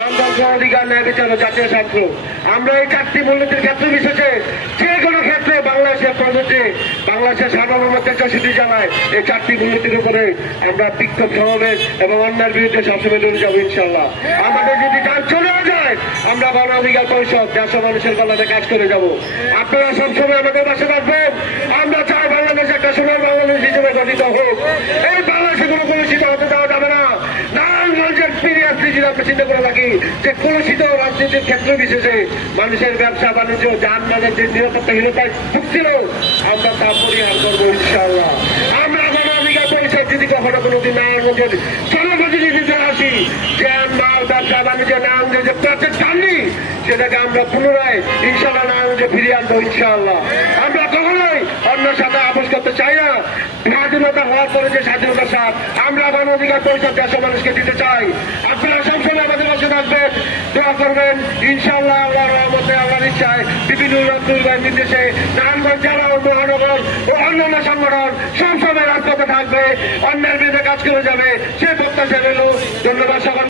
অধিকার ন্যায় বিচার ও জাতীয় স্বার্থ আমরা এই চারটি মূলনীতির ক্ষেত্র বিশেষে যে কোনো ক্ষেত্রে বাংলাদেশের প্রযোজ্যে বাংলাদেশের সার্বভৌমত্বের চৌষট্টি জানায় এই চারটি মূলনীতির উপরে আমরা বিক্ষোভ সমাবেশ এবং অন্যায়ের বিরুদ্ধে সবসময় লড়ে যাবো ইনশাল্লাহ। আমাদের যদি কাজ চলেও যায় আমরা গণ অধিকার পরিষদ দেড়শো মানুষের কল্যাণে কাজ করে যাব। আপনারা সবসময় আমাদের পাশে থাকবেন। আমরা চাই বাংলাদেশ একটা সোনার বাংলাদেশ হিসেবে গঠিত হোক। এই বাংলাদেশে কোনো কলুষিত হতে দেওয়া যাবে না। নারায়ণগঞ্জের পিরিয়াস আমরা চিন্তা করে থাকি যে কলুষিত রাজনীতির ক্ষেত্র বিশেষে মানুষের ব্যবসা বাণিজ্য যানবাহনের যে নিরাপত্তাহীনতায় ভুগছিল আমরা তা পরিহার করবো ইনশাআল্লাহ। আমরা গণ অধিকার পরিষদ যদি কখনো কোনোদিন নারায়ণগঞ্জের জনপ্রতিনিধিতে আসি যানবাহন ব্যবসা বাণিজ্য নারায়ণগঞ্জের যে প্রাচের টাননি সেটাকে আমরা পুনরায় ইনশাআল্লাহ নারায়ণগঞ্জে ফিরিয়ে আনবো ইনশাআল্লাহ। আমরা কখনোই অন্যের সাথে আপোষ করতে চাই না। স্বাধীনতা হওয়ার পরে যে স্বাধীনতার স্বাদ আমরা গণ অধিকার পরিষদ দেশের মানুষকে দিতে চাই। আপনারা সবসময় আমাদের পাশে থাকবেন, দোয়া করবেন ইনশাআল্লাহ। আল্লাহর রহমতে আল্লাহর ইচ্ছায় বিভিন্ন দুর্গের নির্দেশে নারায়ণগঞ্জ জেলা ও মহানগর ও অন্যান্য সংগঠন সবসময় রাজপথে থাকবে, অন্যের বিরুদ্ধে কাজ করে যাবে সে প্রত্যাশা রইল। ধন্যবাদ সকল।